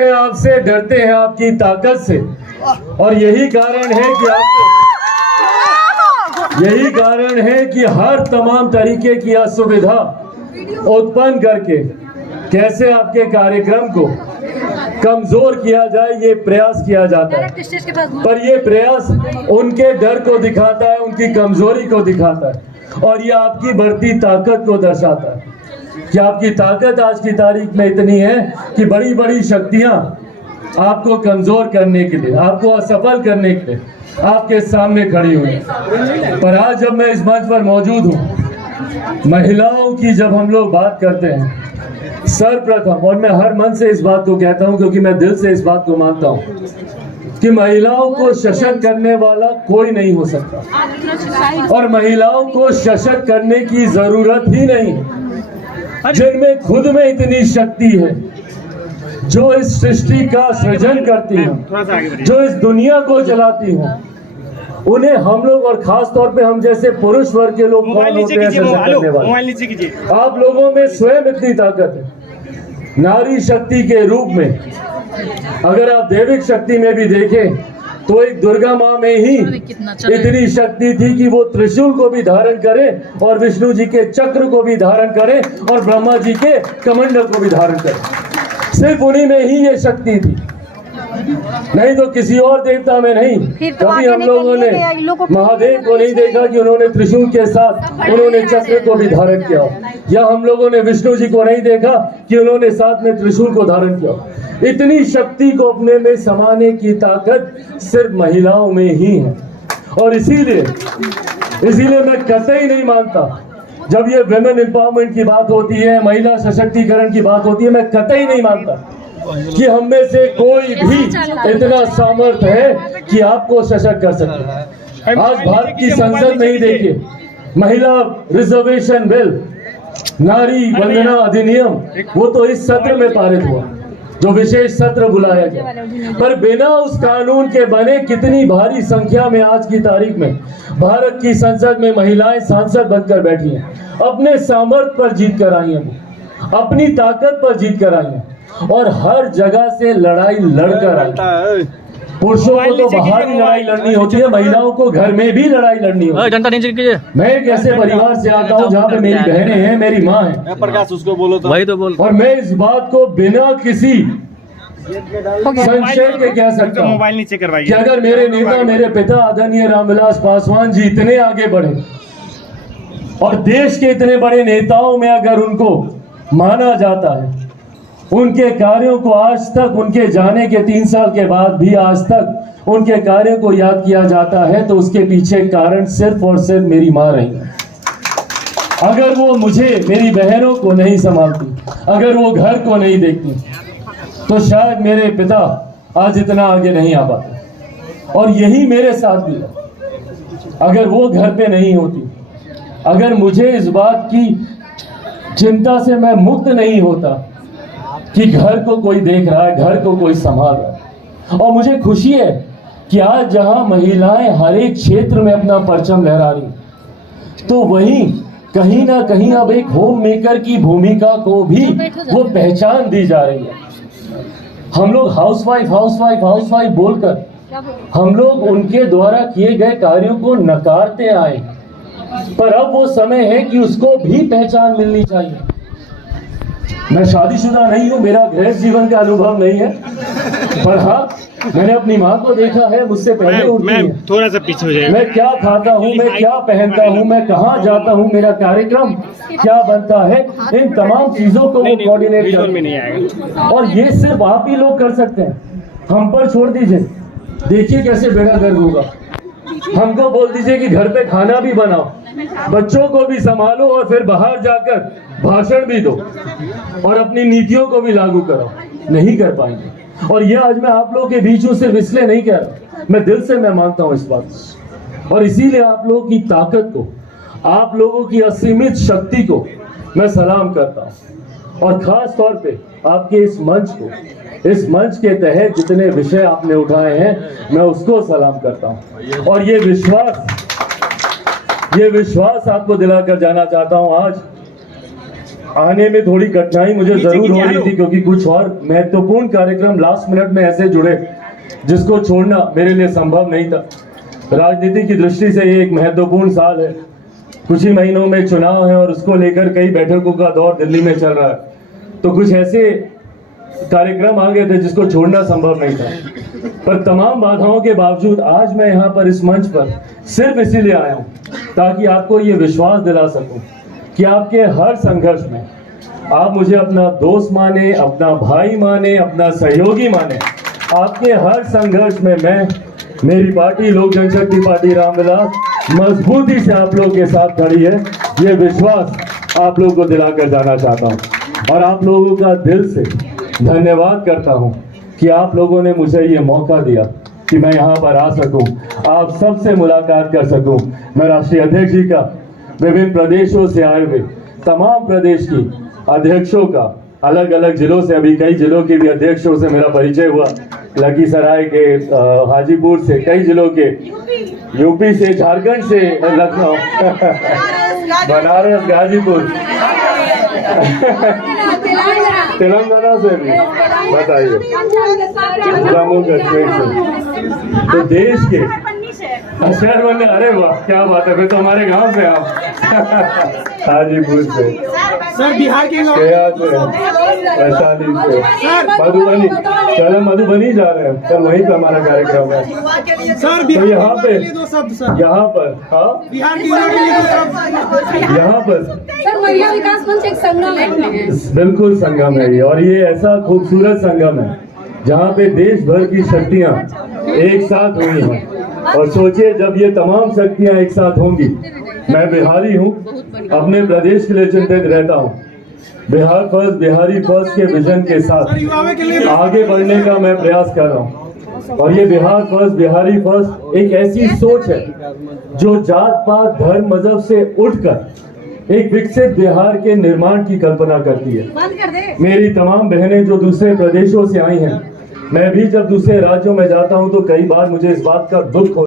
हैं आपसे, डरते हैं आपकी ताकत से। और यही कारण है कि हर तमाम तरीके की असुविधा उत्पन्न करके कैसे आपके कार्यक्रम को कमजोर किया जाए, ये प्रयास किया जाता है। पर ये प्रयास उनके डर को दिखाता है, उनकी कमजोरी को दिखाता है, और ये आपकी बढ़ती ताकत को दर्शाता है कि आपकी ताकत आज की तारीख में इतनी है कि बड़ी बड़ी शक्तियां आपको कमजोर करने के लिए, आपको असफल करने के लिए आपके सामने खड़ी हुई। पर आज जब मैं इस मंच पर मौजूद हूँ, महिलाओं की जब हम लोग बात करते हैं, सर्वप्रथम, और मैं हर मन से इस बात को कहता हूँ क्योंकि मैं दिल से इस बात को मानता हूँ कि महिलाओं को सशक्त करने वाला कोई नहीं हो सकता, और महिलाओं को सशक्त करने की जरूरत ही नहीं, जिनमें खुद में इतनी शक्ति है, जो इस सृष्टि का सृजन करती है, जो इस दुनिया को चलाती है, उन्हें हम लोग और खास तौर पे हम जैसे पुरुष वर्ग के लोग कौन होते हैं सशक्त करने वाले? आप लोगों में स्वयं इतनी ताकत है। नारी शक्ति के रूप में अगर आप दैविक शक्ति में भी देखें तो एक दुर्गा माँ में ही इतनी शक्ति थी कि वो त्रिशूल को भी धारण करे और विष्णु जी के चक्र को भी धारण करे और ब्रह्मा जी के कमंडल को भी धारण करे। सिर्फ उन्हीं में ही ये शक्ति थी, नहीं तो किसी और देवता में नहीं। कभी हम लोगों ने महादेव को नहीं देखा कि उन्होंने त्रिशूल के साथ उन्होंने चक्र को भी धारण किया, या हम लोगों ने विष्णु जी को नहीं देखा कि उन्होंने साथ में त्रिशूल को धारण किया। इतनी शक्ति को अपने में समाने की ताकत सिर्फ महिलाओं में ही है। और इसीलिए मैं कतई नहीं मानता, जब ये विमेन एम्पावरमेंट की बात होती है, महिला सशक्तिकरण की बात होती है, मैं कतई नहीं मानता कि हम में से कोई भी इतना सामर्थ्य है कि आपको सशक्त कर सके। आज भारत की संसद में ही देखिए, महिला रिजर्वेशन बिल, नारी वंदना अधिनियम, वो तो इस सत्र में पारित हुआ, जो विशेष सत्र बुलाया गया। पर बिना उस कानून के बने कितनी भारी संख्या में आज की तारीख में भारत की संसद में महिलाएं सांसद बनकर बैठी हैं, अपने सामर्थ्य पर जीत कर आई हैं, अपनी ताकत पर जीत कर आई हैं, और हर जगह से लड़ाई लड़कर आई। पुरुषों को तो बाहर ही लड़ाई लड़नी होती है, महिलाओं को घर में भी लड़ाई लड़नी होती है। मैं एक ऐसे परिवार से आता हूँ जहाँ पे मेरी बहनें हैं, मेरी माँ है, प्रकाश उसको बोलो तो वही तो बोल। और मैं इस बात को बिना किसी संशय के कह सकता हूँ मोबाइल नीचे करवाइए कि अगर मेरे नेता, मेरे पिता आदरणीय रामविलास पासवान जी इतने आगे बढ़े और देश के इतने बड़े नेताओं में अगर उनको माना जाता है, उनके कार्यों को आज तक, उनके जाने के 3 साल के बाद भी आज तक उनके कार्यों को याद किया जाता है, तो उसके पीछे कारण सिर्फ और सिर्फ मेरी माँ रही है। अगर वो मुझे, मेरी बहनों को नहीं संभालती, अगर वो घर को नहीं देखती, तो शायद मेरे पिता आज इतना आगे नहीं आ पाते। और यही मेरे साथ भी है। अगर वो घर पे नहीं होती, अगर मुझे इस बात की चिंता से मैं मुक्त नहीं होता कि घर को कोई देख रहा है, घर को कोई संभाल रहा है, और मुझे खुशी है कि आज जहां महिलाएं हर एक क्षेत्र में अपना परचम लहरा रही, तो वहीं कहीं ना कहीं अब एक होम मेकर की भूमिका को भी वो पहचान दी जा रही है। हम लोग हाउसवाइफ बोलकर हम लोग उनके द्वारा किए गए कार्यों को नकारते आए, पर अब वो समय है कि उसको भी पहचान मिलनी चाहिए। मैं शादीशुदा नहीं हूँ, मेरा गृहस्थ जीवन का अनुभव नहीं है, पर हाँ, मैंने अपनी माँ को देखा है, मुझसे पहले उठती है। थोड़ा सा पीछे हो जाइए। मैं क्या खाता हूँ, मैं क्या पहनता हूँ, मैं कहाँ जाता हूँ, मेरा कार्यक्रम क्या बनता है, इन तमाम चीजों को वो कोऑर्डिनेट करते, और ये सिर्फ आप ही लोग कर सकते हैं। हम पर छोड़ दीजिए, देखिए कैसे बेड़ा गर्क होगा। हमको बोल दीजिए कि घर पे खाना भी बनाओ, बच्चों को भी संभालो, और फिर बाहर जाकर भाषण भी दो और अपनी नीतियों को भी लागू करो, नहीं कर पाएंगे। और ये आज मैं आप लोगों के बीच हूँ सिर्फ इसलिए नहीं कह रहा, मैं दिल से मैं मानता हूँ इस बात, और इसीलिए आप लोगों की ताकत को, आप लोगों की असीमित शक्ति को मैं सलाम करता हूँ। और खास तौर पे आपके इस मंच के तहत जितने विषय आपने उठाए हैं, मैं उसको सलाम करता हूँ। और ये विश्वास आपको दिलाकर जाना चाहता हूँ, आने में थोड़ी कठिनाई मुझे जरूर हो रही थी, क्योंकि कुछ और महत्वपूर्ण कार्यक्रम लास्ट मिनट में ऐसे जुड़े जिसको छोड़ना मेरे लिए संभव नहीं था। राजनीति की दृष्टि से ये एक महत्वपूर्ण साल है। कुछ ही महीनों में चुनाव है और उसको लेकर कई बैठकों का दौर दिल्ली में चल रहा है, तो कुछ ऐसे कार्यक्रम आ गए थे जिसको छोड़ना संभव नहीं था। पर तमाम बाधाओं के बावजूद आज मैं यहाँ पर इस मंच पर सिर्फ इसीलिए आया हूँ ताकि आपको ये विश्वास दिला सकूं कि आपके हर संघर्ष में आप मुझे अपना दोस्त माने, अपना भाई माने, अपना सहयोगी माने। आपके हर संघर्ष में मैं, मेरी पार्टी लोक जनशक्ति पार्टी रामविलास मजबूती से आप लोगों के साथ खड़ी है। ये विश्वास आप लोगों को दिलाकर जाना चाहता हूँ और आप लोगों का दिल से धन्यवाद करता हूँ कि आप लोगों ने मुझे ये मौका दिया कि मैं यहाँ पर आ सकूं, आप सबसे मुलाकात कर सकूं। मैं राष्ट्रीय अध्यक्ष जी का विभिन्न प्रदेशों से आए हुए तमाम प्रदेश की अध्यक्षों का, अलग अलग जिलों से, अभी कई जिलों के भी अध्यक्षों से मेरा परिचय हुआ, लखीसराय के, हाजीपुर से, कई जिलों के, यूपी से, झारखंड से, लखनऊ, बनारस, गाजीपुर, तेलंगाना से भी, बताइए, जम्मू कश्मीर से, तो देश के शहर बनने, अरे वाह क्या बात है, फिर तो हमारे गांव से आप हाजीपुर से, सर बिहार के वैशाली से, मधुबनी, कल हम मधुबनी जा रहे हैं, कल वहीं पे हमारा कार्यक्रम है। सर तो यहाँ पे, यहाँ पर, हाँ बिहार के लिए यहाँ पर सर महिला विकास मंच एक संगम है। बिल्कुल संगम है ये, और ये ऐसा खूबसूरत संगम है जहाँ पे देश भर की शक्तियाँ एक साथ हुई हैं। और सोचिए जब ये तमाम शक्तियाँ एक साथ होंगी, मैं बिहारी हूँ, अपने प्रदेश के लिए चिंतित रहता हूँ। बिहार फर्स्ट, बिहारी फर्स्ट के विजन के साथ आगे बढ़ने का मैं प्रयास कर रहा हूँ। और ये बिहार फर्स्ट, बिहारी फर्स्ट एक ऐसी सोच है जो जात पात धर्म मजहब से उठकर एक विकसित बिहार के निर्माण की कल्पना करती है। मेरी तमाम बहनें जो दूसरे प्रदेशों से आई हैं, मैं भी जब दूसरे राज्यों में जाता हूं तो कई बार मुझे इस बात का दुख